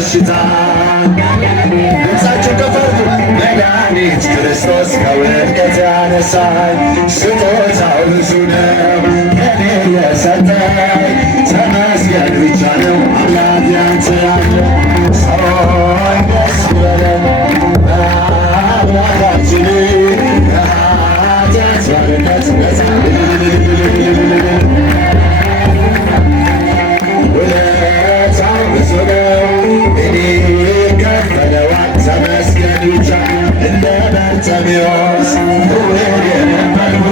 በሽታ ልብሳቸው ከፈርዱ መድኃኒት ክርስቶስ ከውድቀት ያነሳኝ ስጦታው ብዙ ነው ከኔ የሰጠኝ ተመስገን ብቻ ነው አምላክ ያንተ ያለ ሰዎች ደስ ይበለን በአምላካችን ከኃጢአት ባርነት ነፃ ውለታው ብዙ ነው እኔ ከፈለዋል ተመስገን ብቻ እንደ በርጤሜዎስ እውር የነበርኩ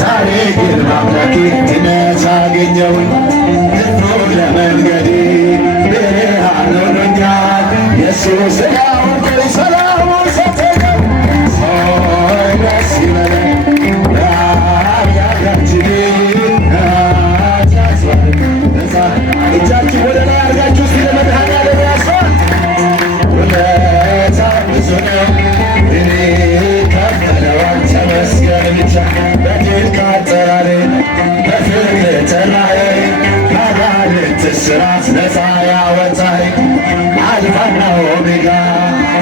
ዛሬ ግን በአምላኬ ድነት አገኘሁኝ እኖ ለመንገዴ ብርሃን ሆኖኛል ኢየሱስ ያውቆኝ ሰላሙን ሰጥቶኛል ሆይ ደስ ይበለን በአምላካችን እጃችሁ ወደ ላይ አድርጋችሁ እስቲ ለመድኃኔዓለም ያስፋል ውለታ ብዙ ነው እኔ ከፈለዋል ተመስገን ብቻ በድንቅ አጠራሬ በፍቅር ጠራኸኝ ከአጋንንት እስራት ነፃ ያወጣኸኝ አልፋና ኦሜጋ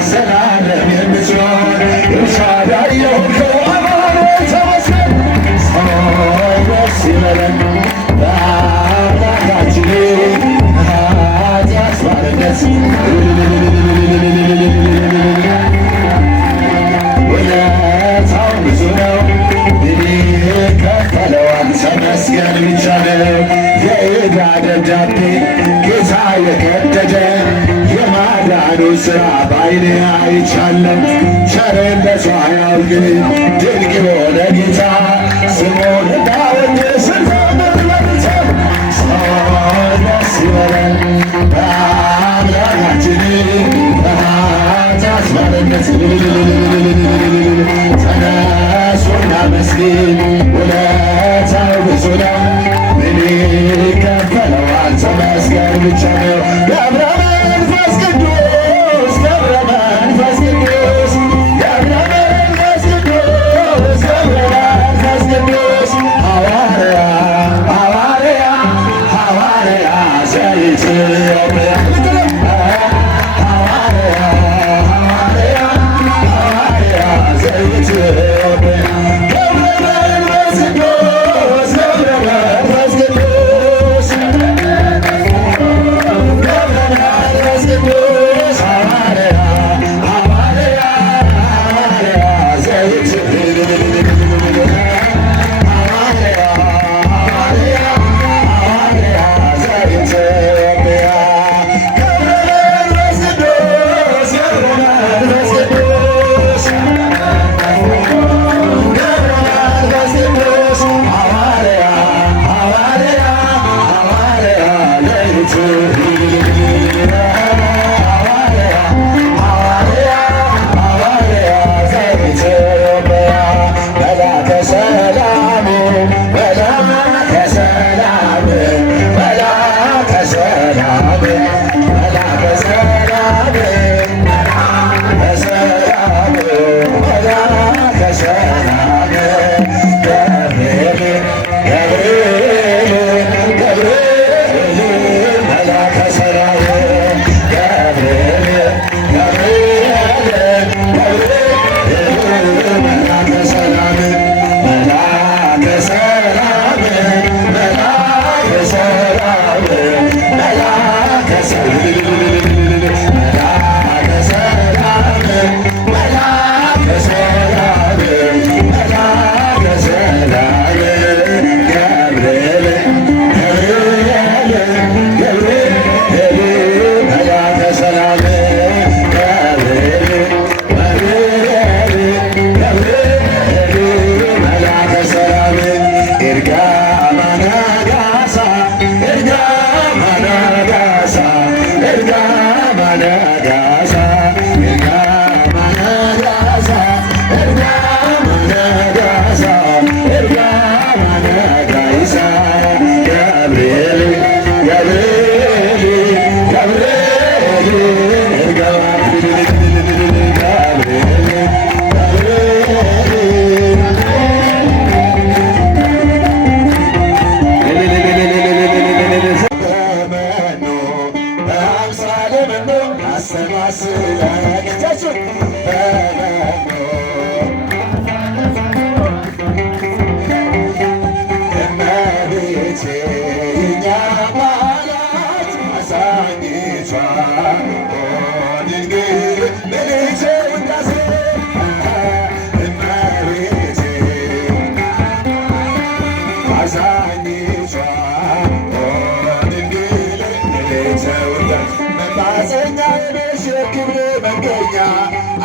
ዘላለም የምትኖር ኤልሻዳይ የሆንከው አማኑኤል ተመስገን ሆይ ደስ ይበለን በአምላካችን ከኃጢአት ባርነት ውለታው ብዙ ነው እኔ ከፈለዋል ተመስገን ብቻ ነው የዕዳ ደብዳቤ ጌታ የቀደደ የማዳኑ ሥራ በዓይኔ አይቻለሁ ቸርነቱ አያልቅም ድንቅ የሆነ ጌታ ስሙን እንዳወድስ ደስ ይበለን በአምላካችን ከኃጢአት ባርነት ተነሱና መስጊን ውለታው ብዙ ነው ምን ይከፈለዋል ተመስገን ብቻ ነው ገብረ መንፈስ ቅዱስ ገብረ መንፈስ ቅዱስ ገብረ መንፈስ ቅዱስ ገብረ መንፈስ ቅዱስ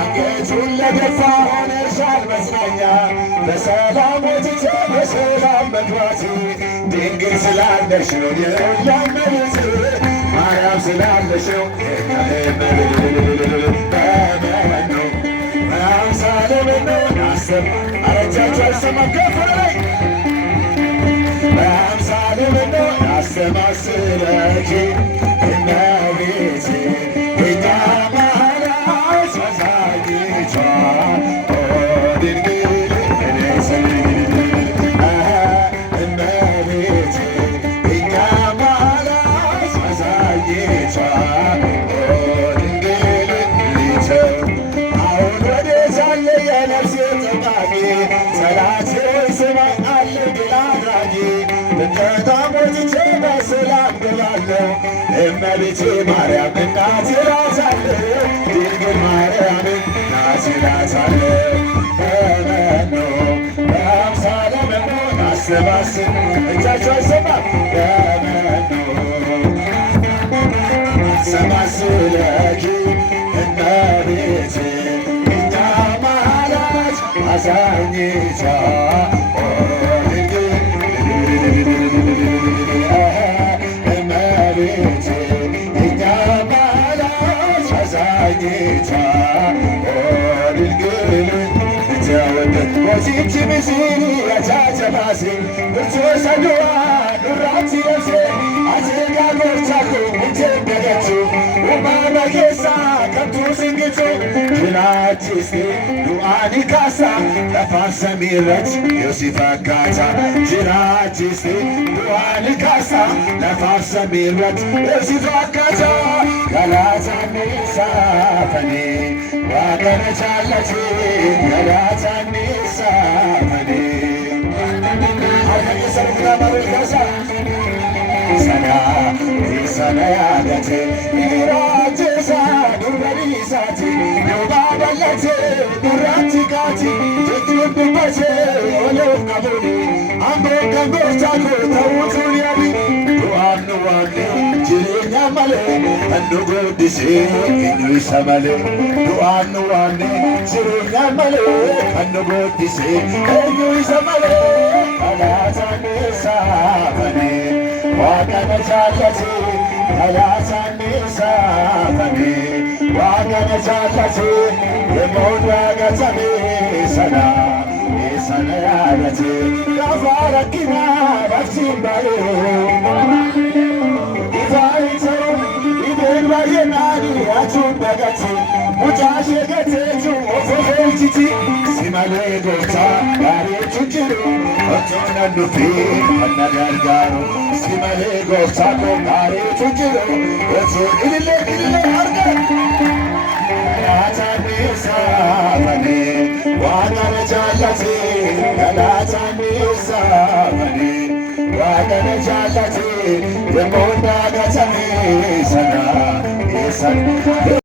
አንገቱን ለደፋ ሆነሻል መጽናኛ በሰላም ወጥቼ በሰላም መግባቴ ድንግል ስላለሽ ነው የሁላም መቤት ማርያም ስላለሽ ነው በመኖ በአምሳለ መኖን አስብ አረጃቸው አልሰማም ከፍ ላይ በአምሳለ መኖን አሰማስለኪ እመቤቴ እመቤቴ ማርያም እናቴ እላታለሁ ድንግል ማርያም እናቴ እላታለሁ በመኖ በአምሳለ መኖ አሰባስብ እጃቸው አይሰማም በመኖ አሰባስለኪ እመቤቴ እኛ ማላች አዛኝቷ Mozichi misiri achacha basi Urchosa dua nurati yase Achega gorchaku mujhe gachu Umama kesa kamtu singichu Jirachiste duani kasa Lafasa mirach Yosifa kata Jirachiste duani kasa Lafasa mirach Yosifa kata Galata misa fani Wakana chalati Galata misa fani Sana Sana yadate Irajesa Nurbarisati Nubabalate Nuratikati Tutububache Olof Nabuni Ambo Kango Chako Tawuturiani Duanu Wani Jirenya Male Anugo Disi Inu Samale Duanu Wani Jirenya Male Anugo Disi Inu Samale Alata Misa Fani Wakana Chalati Alata Misa Fani Wakana Chalati Yemoda Gatami Sana Sana Yadati Kafara Kina Baksimbayo Ifaito Ibn Bayenani Atubagati Mutashe Gateju Ofofetiti Simale Gota Bari Chuchiru Otona Nufi Anagargaro Simale Gota Bari Chuchiru Otona Ile Arga Galata Misa Fani Wakana Chalati Galata Misa Fani Wakana Chalati Yemoda Gatami Sana ይባረክ።